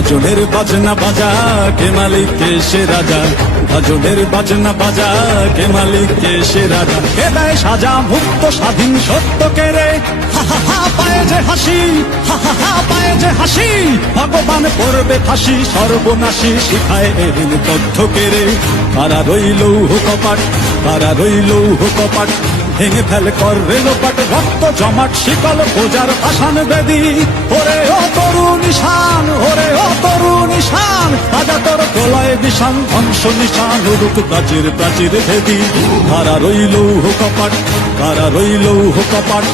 গাজনের বাজনা বাজা, কে মালিক কে সে রাজা। গাজনের বাজনা বাজা, কে মালিক কে সে রাজা। কে দেয় সাজা মুক্ত স্বাধীন সত্য কে রে, হা হা হা পায়ে যে হাসি, হা হা হা পায়ে যে হাসি। ভগবান পড়বে ফাঁসি সর্বনাশী, শিখায় এদিন তথ্য কে রে। কারা রইল কপাট, কারা রইল কপাট, ভেঙে ফেল কর রেলোপাট। রক্ত জমাট শিকল বোজার পাষাণ বেদি, ওরে ও তরু নিশান, ওরে ও তরু নিশান। রাজা তোর গলায় বিষান ধ্বংস নিশান, উড়ুক প্রাচীর প্রাচীর ভেদি। কারা রইল কপাট, কারা রইল কপাট।